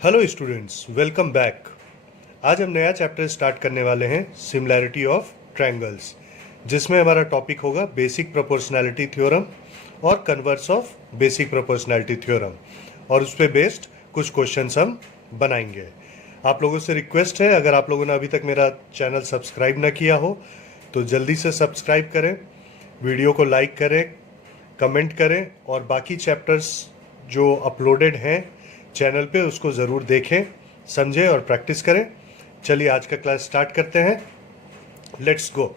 Hello students, welcome back. आज हम नया चैप्टर स्टार्ट करने वाले हैं सिमिलैरिटी ऑफ ट्रायंगल्स, जिसमें हमारा टॉपिक होगा बेसिक प्रोपोर्शनैलिटी थ्योरम और converse of basic proportionality theorem, और उस पर बेस्ड कुछ क्वेश्चंस हम बनाएंगे। आप लोगों से रिक्वेस्ट है, अगर आप लोगों ने अभी तक मेरा चैनल सब्सक्राइब ना किया हो तो जल्दी से सब्सक्राइब करें, वीडियो को लाइक करें, कमेंट करें, और बाकी चैप्टर्स जो अपलोडेड हैं चैनल पे उसको ज़रूर देखें, समझें और प्रैक्टिस करें। चलिए आज का क्लास स्टार्ट करते हैं। Let's go.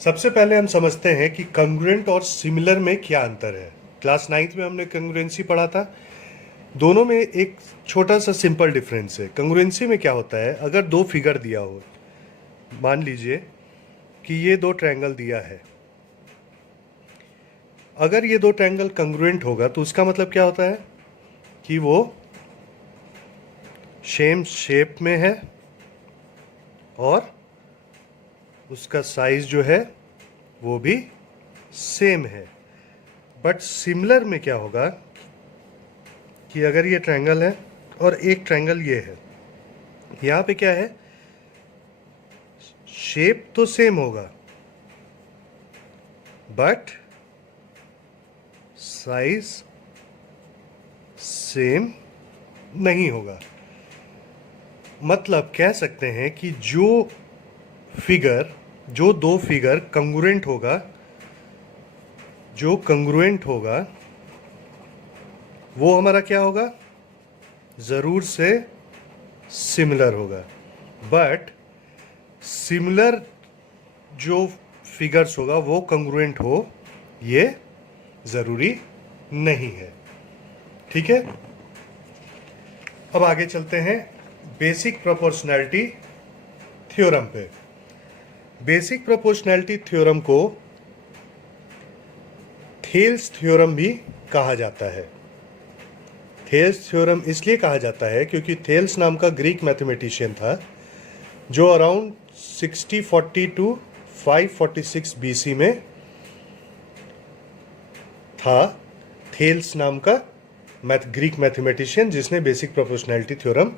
सबसे पहले हम समझते हैं कि कंग्रुएंट और सिमिलर में क्या अंतर है। क्लास 9th में हमने कंग्रुएंसी पढ़ा था। दोनों में एक छोटा सा सिंपल डिफरेंस है। कंग्रुएंसी में क्या होता है, अगर दो फिगर दिया हो, मान लीजिए कि ये दो ट्रायंगल दिया है, अगर ये दो ट्रायंगल कंग्रुएंट होगा तो उसका मतलब क्या होता है कि वो सेम शेप में है और उसका साइज जो है वो भी सेम है। बट सिमिलर में क्या होगा कि अगर ये ट्रायंगल है और एक ट्रायंगल ये है, यहाँ पे क्या है, शेप तो सेम होगा बट साइज सेम नहीं होगा। मतलब कह सकते हैं कि जो दो फिगर कंग्रुएंट होगा, जो कंग्रुएंट होगा वो हमारा क्या होगा, ज़रूर से सिमिलर होगा। बट सिमिलर जो फिगर्स होगा वो कंग्रुएंट हो, ये ज़रूरी नहीं है। ठीक है, अब आगे चलते हैं बेसिक प्रोपोर्शनैलिटी थ्योरम पे। बेसिक प्रोपोर्शनैलिटी थ्योरम को थेल्स थ्योरम भी कहा जाता है। थेल्स थ्योरम इसलिए कहा जाता है क्योंकि थेल्स नाम का ग्रीक मैथमेटिशियन था जो अराउंड 6040 टू 546 बीसी में था। थेल्स नाम का ग्रीक मैथमेटिशियन जिसने बेसिक प्रोपोर्शनैलिटी थ्योरम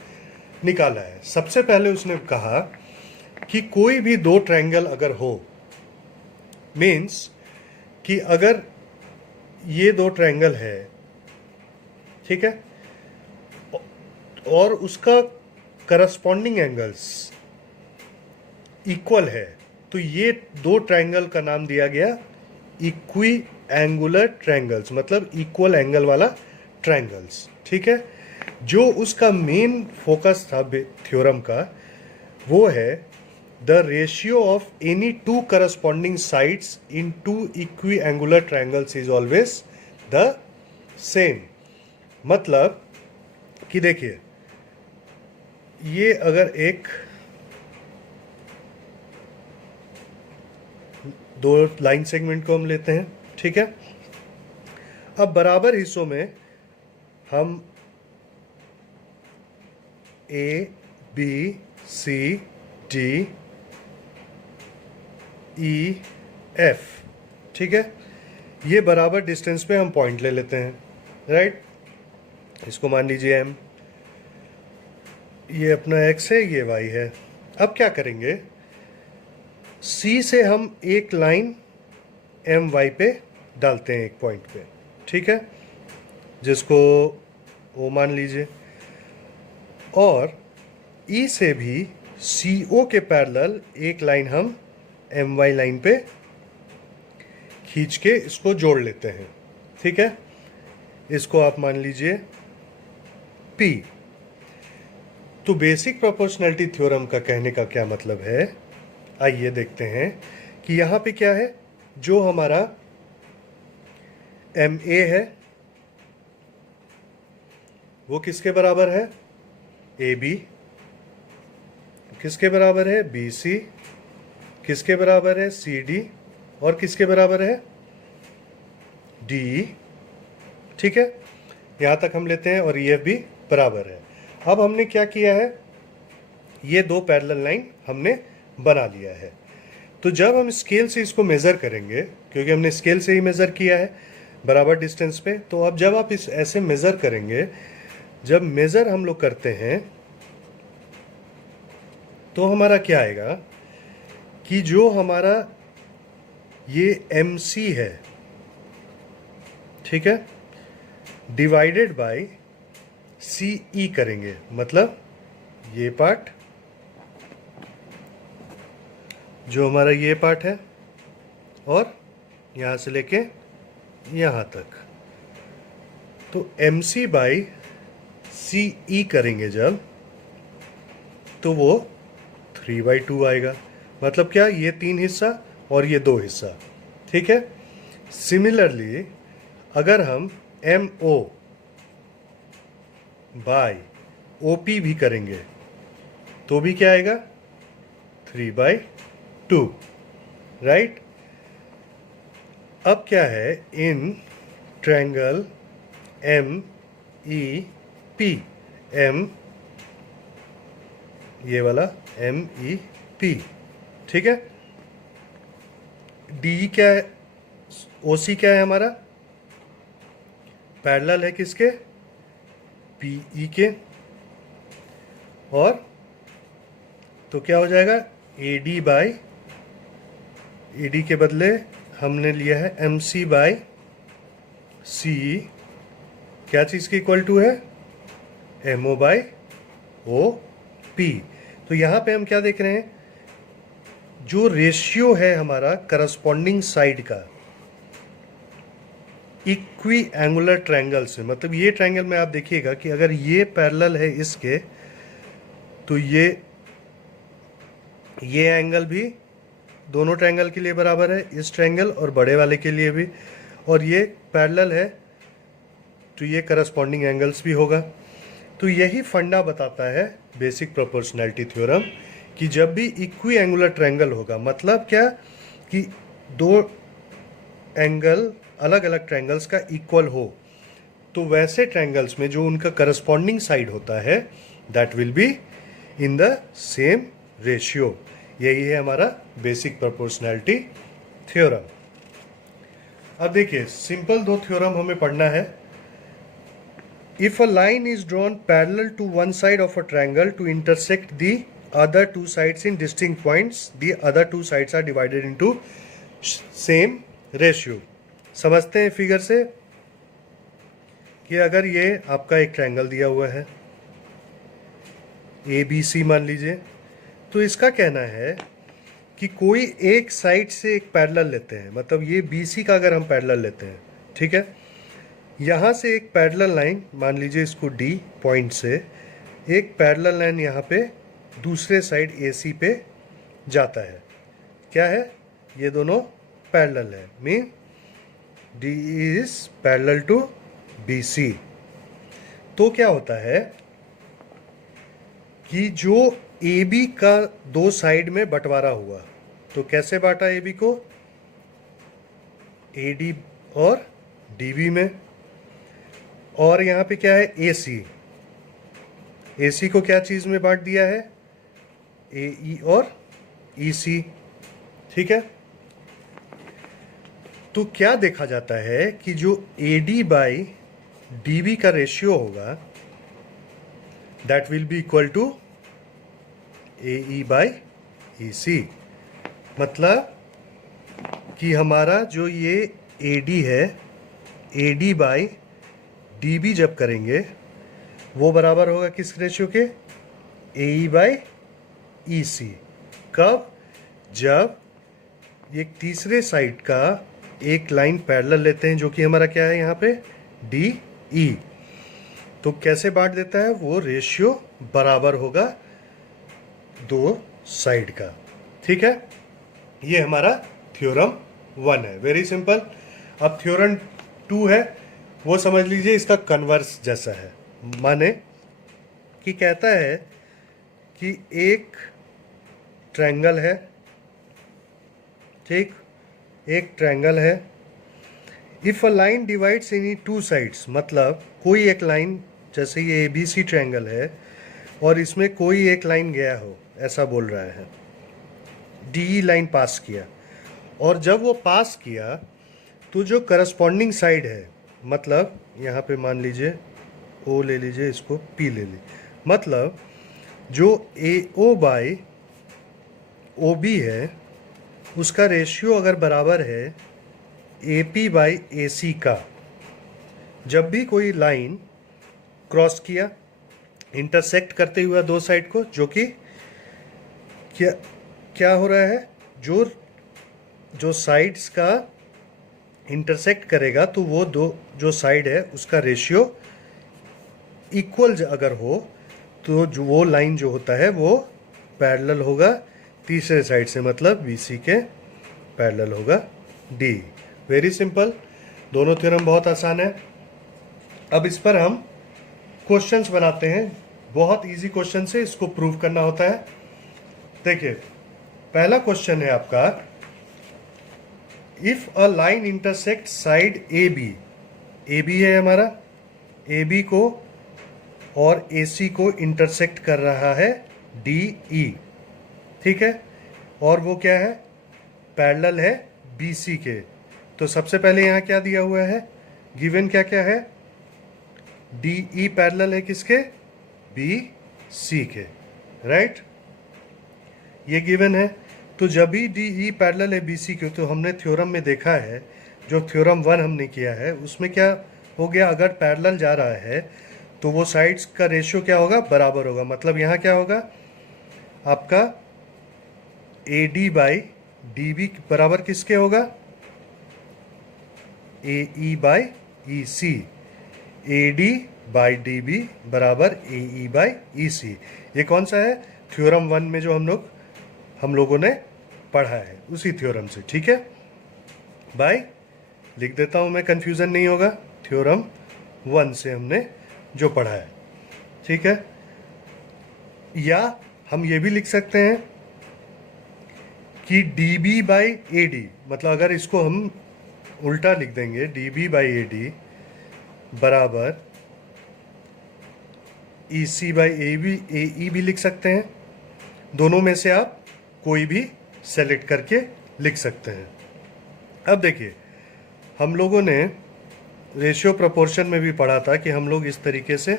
निकाला है। सबसे पहले उसने कहा कि कोई भी दो ट्रायंगल अगर हो, मीन्स कि अगर ये दो ट्रायंगल है, ठीक है, और उसका करस्पॉन्डिंग एंगल्स इक्वल है, तो ये दो ट्रायंगल का नाम दिया गया इक्वी एंगुलर ट्रायंगल्स, मतलब इक्वल एंगल वाला ट्रायंगल्स। ठीक है, जो उसका मेन फोकस था थ्योरम का वो है the ratio of any two corresponding sides in two equiangular triangles is always the same. मतलब कि देखिए, ये अगर एक दो लाइन सेगमेंट को हम लेते हैं, ठीक है, अब बराबर हिस्सों में हम A B C D E F, ठीक है, ये बराबर डिस्टेंस पे हम पॉइंट ले लेते हैं, राइट। इसको मान लीजिए एम, ये अपना एक्स है, ये वाई है। अब क्या करेंगे, सी से हम एक लाइन एम वाई पे डालते हैं एक पॉइंट पे, ठीक है, जिसको ओ मान लीजिए, और ई से भी सी ओ के पैरेलल एक लाइन हम एम वाई लाइन पे खींच के इसको जोड़ लेते हैं, ठीक है, इसको आप मान लीजिए पी। तो बेसिक प्रोपोर्शनैलिटी थ्योरम का कहने का क्या मतलब है, आइए देखते हैं कि यहाँ पे क्या है। जो हमारा एम ए है वो किसके बराबर है, ए बी, किसके बराबर है, बी सी, किसके बराबर है, सी डी, और किसके बराबर है, डी। ठीक है, यहाँ तक हम लेते हैं, और ई एफ भी बराबर है। अब हमने क्या किया है, ये दो पैरेलल लाइन हमने बना लिया है। तो जब हम स्केल से इसको मेज़र करेंगे, क्योंकि हमने स्केल से ही मेज़र किया है बराबर डिस्टेंस पे, तो अब जब आप इस ऐसे मेज़र करेंगे जब मेज़र हम लोग करते हैं तो हमारा क्या आएगा कि जो हमारा ये MC है, ठीक है, डिवाइडेड बाय CE करेंगे, मतलब ये पार्ट, जो हमारा ये पार्ट है, और यहाँ से लेके यहाँ तक, तो MC बाई CE करेंगे जब, तो वो 3/2 आएगा। मतलब क्या, ये 3 हिस्सा और ये 2 हिस्सा, ठीक है। सिमिलरली अगर हम MO बाय OP भी करेंगे तो भी क्या आएगा, 3/2, राइट। अब क्या है, इन ट्रायंगल MEP, M ये वाला MEP, ठीक है। DE क्या है, OC क्या है हमारा, पैरेलल है किसके, PE के, और तो क्या हो जाएगा, AD के बदले हमने लिया है MC बाय CE, क्या चीज़ के इक्वल टू है, MO बाय OP। तो यहाँ पे हम क्या देख रहे हैं, जो रेशियो है हमारा करस्पॉन्डिंग साइड का इक्वी एंगुलर ट्रायंगल से, मतलब ये ट्रायंगल में आप देखिएगा कि अगर ये पैरेलल है इसके, तो ये एंगल भी दोनों ट्रायंगल के लिए बराबर है, इस ट्रायंगल और बड़े वाले के लिए भी, और ये पैरेलल है तो ये करस्पॉन्डिंग एंगल्स भी होगा। तो यही फंडा बताता है बेसिक प्रोपोर्शनैलिटी थ्योरम, कि जब भी इक्वी एंगुलर ट्रायंगल होगा, मतलब क्या कि दो एंगल अलग अलग ट्रायंगल्स का इक्वल हो, तो वैसे ट्रायंगल्स में जो उनका करस्पॉन्डिंग साइड होता है that will be in the same ratio. यही है हमारा बेसिक प्रोपोर्शनैलिटी थ्योरम। अब देखिए, सिंपल दो थ्योरम हमें पढ़ना है। If a line is drawn parallel to one side of a triangle to intersect the other two sides in distinct points, the other two sides are divided into same ratio। समझते हैं figure से कि अगर ये आपका एक triangle दिया हुआ है ABC मान लीजिए, तो इसका कहना है कि कोई एक साइड से एक पैरेलल लेते हैं, मतलब ये BC का अगर हम पैरेलल लेते हैं, ठीक है, यहाँ से एक पैरेलल लाइन, मान लीजिए इसको D पॉइंट से एक पैरेलल लाइन यहाँ पे दूसरे साइड AC पे जाता है। क्या है, ये दोनों पैरेलल है, mean D is parallel to BC। तो क्या होता है कि जो AB का दो साइड में बंटवारा हुआ, तो कैसे बांटा AB को, AD और DB में, और यहाँ पे क्या है AC को क्या चीज़ में बांट दिया है, AE और EC, ठीक है। तो क्या देखा जाता है कि जो AD बाई DB का रेशियो होगा that will be equal to AE by EC। मतलब कि हमारा जो ये AD है, AD बाई DB जब करेंगे वो बराबर होगा किस रेशियो के, AE बाई EC। कब, जब एक तीसरे साइड का एक लाइन पैरेलल लेते हैं, जो कि हमारा क्या है यहाँ पे DE, तो कैसे बांट देता है, वो रेशियो बराबर होगा दो साइड का, ठीक है। ये हमारा थ्योरम 1 है, वेरी सिंपल। अब थ्योरम 2 है, वो समझ लीजिए इसका कन्वर्स जैसा है, माने कि कहता है कि एक ट्रायंगल है, ठीक, एक ट्रायंगल है, if a line divides any two sides, मतलब कोई एक लाइन, जैसे ये ABC ट्रायंगल है और इसमें कोई एक लाइन गया हो, ऐसा बोल रहा है, DE लाइन पास किया, और जब वो पास किया तो जो करस्पॉन्डिंग साइड है, मतलब यहाँ पे मान लीजिए ओ ले लीजिए, इसको पी ले लीजिए, मतलब जो ए ओ बाई ओ बी है उसका रेशियो अगर बराबर है ए पी बाई ए सी का, जब भी कोई लाइन क्रॉस किया इंटरसेक्ट करते हुए दो साइड को, जो कि क्या क्या हो रहा है, जो साइड्स का इंटरसेक्ट करेगा तो वो दो जो साइड है उसका रेशियो इक्वल अगर हो तो जो वो लाइन जो होता है वो पैरेलल होगा तीसरे साइड से, मतलब BC के पैरेलल होगा D। वेरी सिंपल, दोनों थ्योरम बहुत आसान है। अब इस पर हम क्वेश्चंस बनाते हैं, बहुत इजी क्वेश्चन से इसको प्रूव करना होता है। देखिए पहला क्वेश्चन है आपका, if a line intersect side A B है हमारा, ए बी को और ए सी को इंटरसेक्ट कर रहा है DE, ठीक है, और वो क्या है, पैरेलल है BC के। तो सबसे पहले यहाँ क्या दिया हुआ है, गिवन क्या क्या है, DE पैरेलल है किसके, BC के, राइट, ये गिवन है। तो जब भी DE पैरेलल है BC के, तो हमने थ्योरम में देखा है, जो थ्योरम 1 हमने किया है उसमें क्या हो गया, अगर पैरेलल जा रहा है तो वो साइड्स का रेशियो क्या होगा, बराबर होगा। मतलब यहाँ क्या होगा आपका AD बाई DB बराबर किसके होगा, AE by EC, AD by DB बराबर AE बाई EC। ये कौन सा है, थ्योरम 1 में जो हम लोगों ने पढ़ा है उसी थ्योरम से, ठीक है। बाय लिख देता हूँ मैं, कंफ्यूजन नहीं होगा, थ्योरम 1 से हमने जो पढ़ा है, ठीक है। या हम ये भी लिख सकते हैं कि DB बाई AD, मतलब अगर इसको हम उल्टा लिख देंगे, DB बाई AD बराबर EC बाई AE भी लिख सकते हैं। दोनों में से आप कोई भी सेलेक्ट करके लिख सकते हैं। अब देखिए हम लोगों ने रेशियो प्रोपोर्शन में भी पढ़ा था कि हम लोग इस तरीके से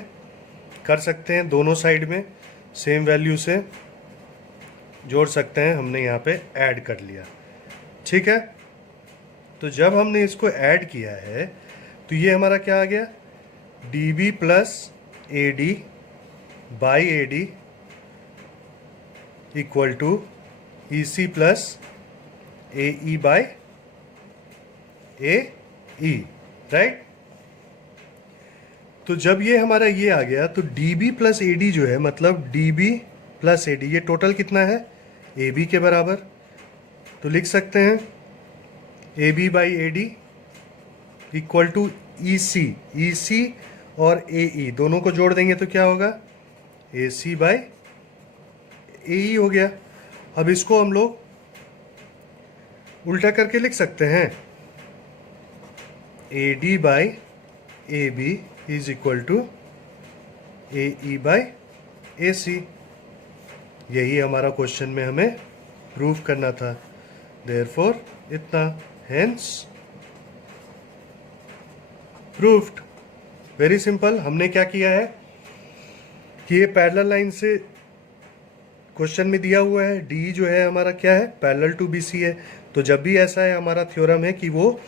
कर सकते हैं, दोनों साइड में सेम वैल्यू से जोड़ सकते हैं। हमने यहाँ पे ऐड कर लिया, ठीक है। तो जब हमने इसको ऐड किया है तो ये हमारा क्या आ गया, DB plus AD by AD equal to EC plus AE by AE, right. तो जब ये हमारा ये आ गया तो DB प्लस AD जो है, मतलब DB प्लस AD, ये टोटल कितना है, AB के बराबर। तो लिख सकते हैं AB by AD equal to EC और AE दोनों को जोड़ देंगे तो क्या होगा, AC बाई AE हो गया। अब इसको हम लोग उल्टा करके लिख सकते हैं, AD by AB is equal to AE by AC। यही हमारा क्वेश्चन में हमें प्रूव करना था, देयरफॉर इतना, हेंस प्रूव्ड। Very simple. हमने क्या किया है कि ये पैरेलल लाइन से क्वेश्चन में दिया हुआ है, डी जो है हमारा क्या है, पैरेलल टू BC है। तो जब भी ऐसा है, हमारा थ्योरम है कि वो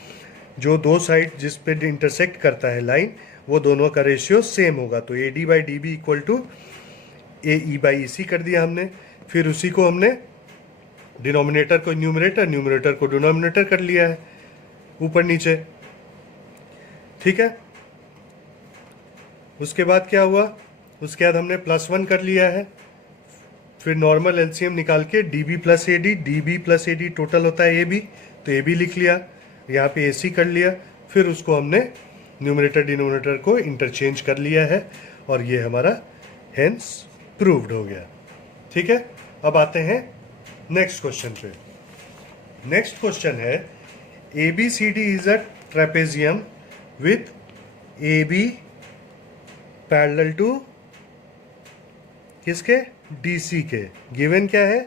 जो दो साइड जिस पे इंटरसेक्ट करता है लाइन, वो दोनों का रेशियो सेम होगा। तो AD by DB equal to AE by EC कर दिया हमने। फिर उसी को हमने डिनोमिनेटर को न्यूमरेटर, न्यूमरेटर को डिनोमिनेटर कर लिया है, ऊपर नीचे, ठीक है। उसके बाद क्या हुआ, उसके बाद हमने +1 कर लिया है। फिर नॉर्मल LCM निकाल के DB प्लस AD टोटल होता है AB, तो AB लिख लिया, यहाँ पे AC कर लिया। फिर उसको हमने न्यूमरेटर डिनोमिनेटर को इंटरचेंज कर लिया है और ये हमारा हेंस प्रूव्ड हो गया, ठीक है। अब आते हैं नेक्स्ट क्वेश्चन पे। नेक्स्ट क्वेश्चन है, ABCD is a trapezium with AB parallel to किसके, DC के। गिवन क्या है,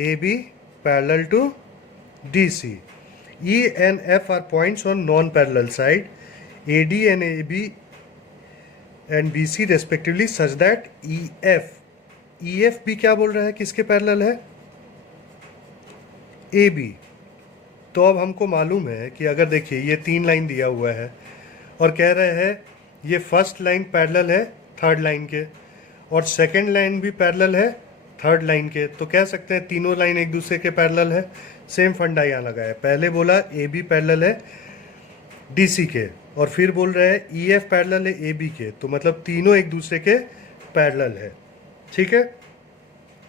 AB parallel to DC। E and F are points on non-parallel side. AD and AB and B C respectively such that E F भी क्या बोल रहा है, किसके पैरेलल है, ए बी। तो अब हमको मालूम है कि अगर देखिए ये 3 लाइन दिया हुआ है और कह रहे हैं ये फर्स्ट लाइन पैरेलल है थर्ड लाइन के और सेकंड लाइन भी पैरेलल है थर्ड लाइन के, तो कह सकते हैं तीनों लाइन एक दूसरे के पैरेलल है। सेम फंडा यहाँ लगा है, पहले बोला ए बी पैरेलल है डी सी के और फिर बोल रहे हैं ई एफ पैरेलल है ए बी के, तो मतलब तीनों एक दूसरे के पैरेलल है। ठीक है,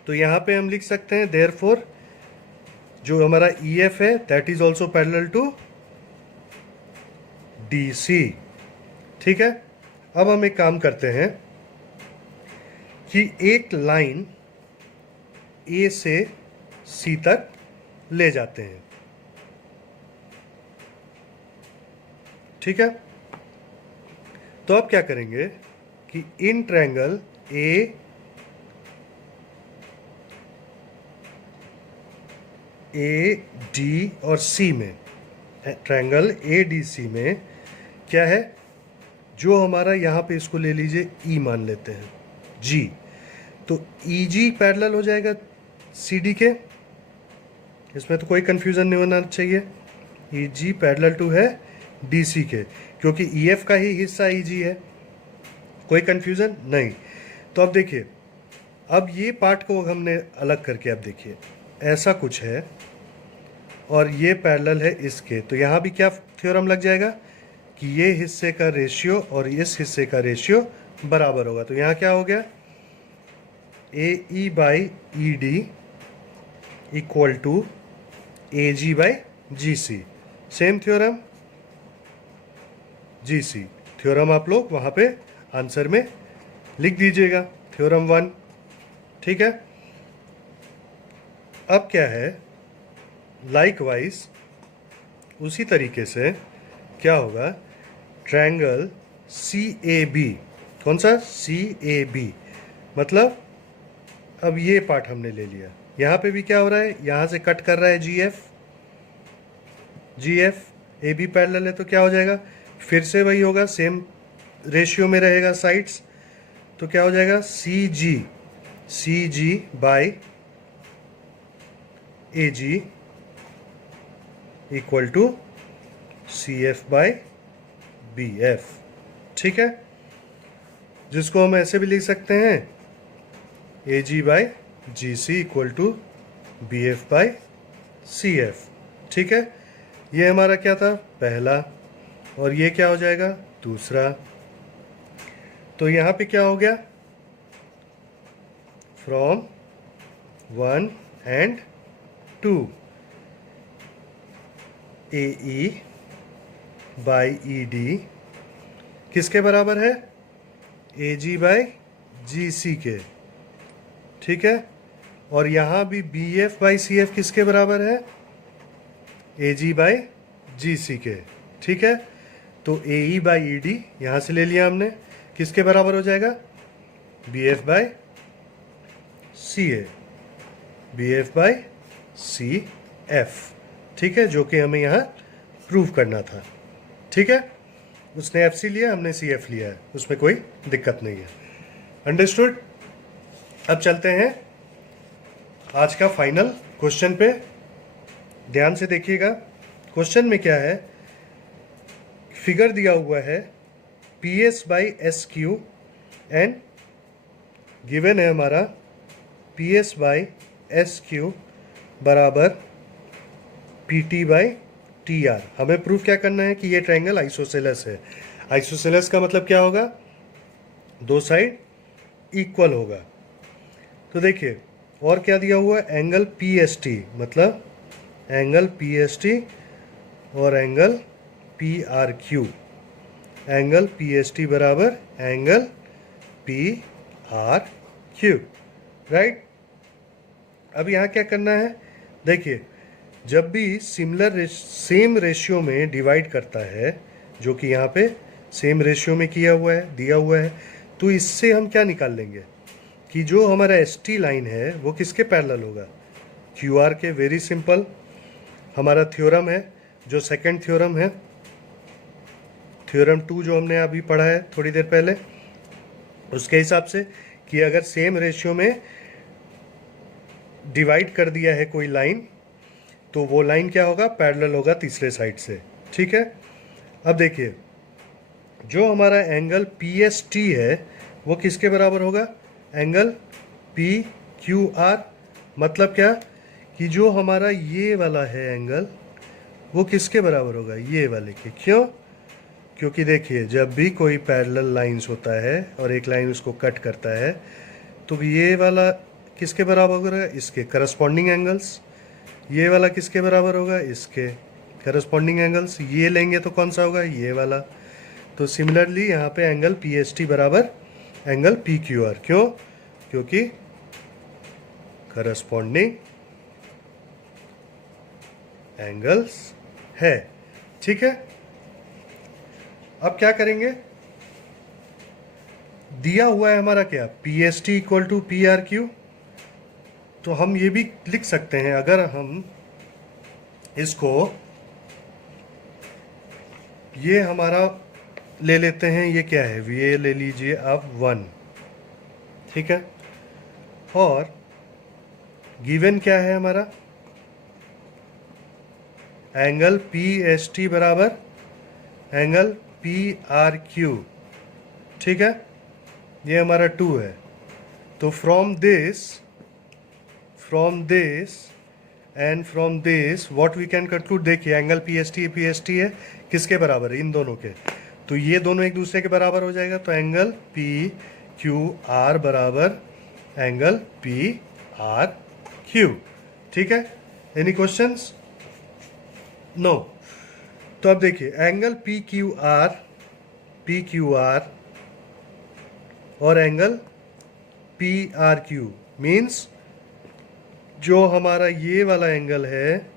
तो यहाँ पे हम लिख सकते हैं देयरफॉर जो हमारा ई एफ है that is also parallel to D C. ठीक है, अब हम एक काम करते हैं कि एक लाइन ए से सी तक ले जाते हैं। ठीक है, तो अब क्या करेंगे कि इन ट्रायंगल ए डी और सी में, ट्रायंगल ए डी सी में क्या है, जो हमारा यहाँ पे इसको ले लीजिए ई मान लेते हैं जी, तो ई जी पैरेलल हो जाएगा सी डी के, इसमें तो कोई कंफ्यूजन नहीं होना चाहिए। ई जी पैरेलल टू है डी सी के, क्योंकि ई एफ का ही हिस्सा ई जी है, कोई कंफ्यूजन नहीं। तो अब देखिए, अब ये पार्ट को हमने अलग करके, अब देखिए ऐसा कुछ है और ये पैरेलल है इसके, तो यहाँ भी क्या थ्योरम लग जाएगा कि ये हिस्से का रेशियो और इस हिस्से का रेशियो बराबर होगा। तो यहाँ क्या हो गया, A E by E D equal to A G by G C, same theorem G C. Theorem आप लोग वहाँ पे आंसर में लिख दीजिएगा, थ्योरम 1। ठीक है, अब क्या है, लाइकवाइज उसी तरीके से क्या होगा, ट्रायंगल सी ए बी, कौन सा, सी ए बी, मतलब अब ये पार्ट हमने ले लिया, यहाँ पे भी क्या हो रहा है, यहाँ से कट कर रहा है जी एफ ए बी पैरेलल है, तो क्या हो जाएगा, फिर से वही होगा, सेम रेशियो में रहेगा साइड्स, तो क्या हो जाएगा C G by A G equal to C F by B F. ठीक है, जिसको हम ऐसे भी लिख सकते हैं A G by G C equal to B F by C F. ठीक है, ये हमारा क्या था, पहला, और ये क्या हो जाएगा, दूसरा। तो यहाँ पे क्या हो गया, from 1 and 2 A E by E D किसके बराबर है, ए जी बाई जी सी के। ठीक है, और यहाँ भी B F by C F किसके बराबर है, ए जी बाई जी सी के। ठीक है, तो ए ई बाई ई डी यहाँ से ले लिया हमने, किसके बराबर हो जाएगा, B F by C A, B F by C F. ठीक है, जो कि हमें यहाँ प्रूव करना था। ठीक है, उसने एफ सी लिया, हमने सी एफ लिया है, उसमें कोई दिक्कत नहीं है। अंडरस्टूड। अब चलते हैं आज का फाइनल क्वेश्चन पे, ध्यान से देखिएगा। क्वेश्चन में क्या है, फिगर दिया हुआ है P S by S Q and given है हमारा P S by S Q बराबर P T by T R. हमें प्रूफ क्या करना है कि ये ट्रायंगल आइसोसेलेस है। आइसोसेलेस का मतलब क्या होगा, दो साइड इक्वल होगा। तो देखिए, और क्या दिया हुआ है, एंगल पी एस टी, मतलब एंगल पी एस टी और angle P R Q. Angle P S T बराबर angle P R Q, right. अब यहाँ क्या करना है, देखिए जब भी सेम रेशियो में डिवाइड करता है, जो कि यहाँ पे सेम रेशियो में किया हुआ है, दिया हुआ है, तो इससे हम क्या निकाल लेंगे कि जो हमारा एस टी लाइन है वो किसके पैरेलल होगा, क्यू आर के। वेरी सिंपल, हमारा थ्योरम है जो सेकंड थ्योरम है, थ्योरम 2 जो हमने अभी पढ़ा है थोड़ी देर पहले, उसके हिसाब से कि अगर सेम रेशियो में डिवाइड कर दिया है कोई लाइन, तो वो लाइन क्या होगा, पैरेलल होगा तीसरे साइड से। ठीक है, अब देखिए जो हमारा एंगल पी एस टी है वो किसके बराबर होगा, एंगल पी क्यू आर। मतलब क्या कि जो हमारा ये वाला है एंगल वो किसके बराबर होगा, ये वाले के। क्यों, क्योंकि देखिए जब भी कोई पैरेलल लाइंस होता है और एक लाइन उसको कट करता है तो ये वाला किसके बराबर होगा, इसके करस्पॉन्डिंग एंगल्स। ये वाला किसके बराबर होगा, इसके करस्पॉन्डिंग एंगल्स। ये लेंगे तो कौन सा होगा, ये वाला। तो सिमिलरली यहाँ पे एंगल पी एस टी बराबर एंगल पी क्यू आर। क्यों, क्योंकि करस्पॉन्डिंग एंगल्स है। ठीक है, अब क्या करेंगे, दिया हुआ है हमारा क्या, P S T equal to P R Q. तो हम ये भी लिख सकते हैं, अगर हम इसको, ये हमारा ले लेते हैं, ये क्या है, ये ले लीजिए आप 1। ठीक है, और गिवन क्या है हमारा, एंगल पी एस टी बराबर एंगल पी आर क्यू। ठीक है, ये हमारा 2 है। तो from this and from this what we can conclude, देखिए एंगल पी एस टी है किसके बराबर है, इन दोनों के। तो ये दोनों एक दूसरे के बराबर हो जाएगा। तो एंगल पी क्यू आर बराबर एंगल पी आर क्यू। ठीक है, एनी क्वेश्चंस, नो। तो अब देखिए एंगल पी क्यू आर और angle P R Q means जो हमारा ये वाला एंगल है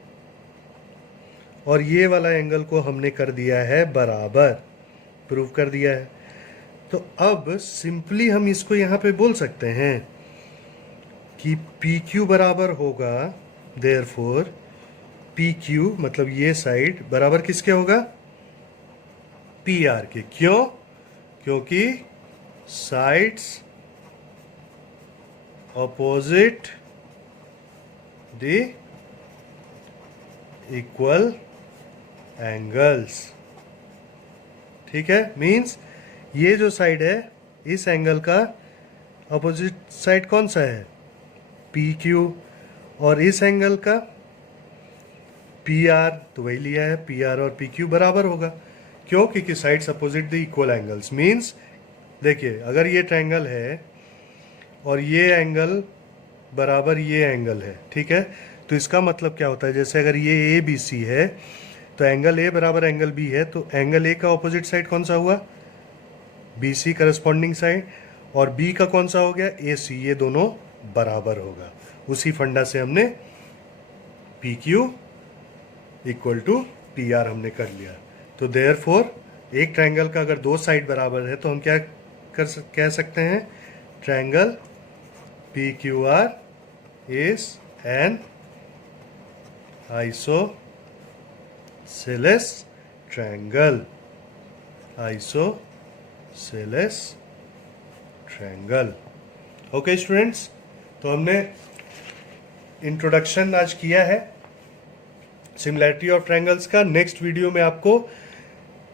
और ये वाला एंगल को हमने कर दिया है बराबर, प्रूव कर दिया है। तो अब सिंपली हम इसको यहाँ पे बोल सकते हैं कि पी क्यू बराबर होगा, देयरफॉर पी क्यू मतलब ये साइड बराबर किसके होगा, पी आर के। क्यों, क्योंकि sides opposite the equal angles. ठीक है, मीन्स ये जो साइड है इस एंगल का अपोजिट साइड कौन सा है, पी क्यू, और इस एंगल का पी आर, तो वही लिया है, पी आर और पी क्यू बराबर होगा। क्यों, क्योंकि sides opposite the equal angles. Means देखिए अगर ये ट्रायंगल है और ये एंगल बराबर ये एंगल है, ठीक है, तो इसका मतलब क्या होता है, जैसे अगर ये ए बी सी है तो एंगल ए बराबर एंगल बी है, तो एंगल ए का ऑपोजिट साइड कौन सा हुआ, बी सी करस्पॉन्डिंग साइड, और बी का कौन सा हो गया, ए सी। ये दोनों बराबर होगा। उसी फंडा से हमने P Q equal to P R हमने कर लिया। तो देयरफॉर एक ट्रायंगल का अगर दो साइड बराबर है तो हम क्या कह सकते हैं, triangle P Q R is an isosceles triangle. Isosceles triangle. Okay students, तो हमने इंट्रोडक्शन आज किया है सिमिलैरिटी ऑफ ट्रायंगल्स का। नेक्स्ट वीडियो में आपको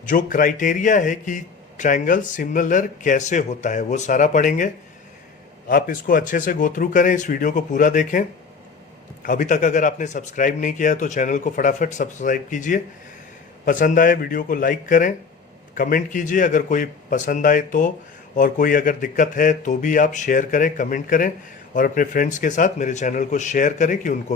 जो क्राइटेरिया है कि ट्रायंगल सिमिलर कैसे होता है वो सारा पढ़ेंगे। आप इसको अच्छे से गो थ्रू करें, इस वीडियो को पूरा देखें। अभी तक अगर आपने सब्सक्राइब नहीं किया तो चैनल को फटाफट सब्सक्राइब कीजिए। पसंद आए वीडियो को लाइक करें, कमेंट कीजिए अगर कोई पसंद आए तो, और कोई अगर दिक्कत है तो भी आप शेयर करें, कमेंट करें, और अपने फ्रेंड्स के साथ मेरे चैनल को शेयर करें कि उनको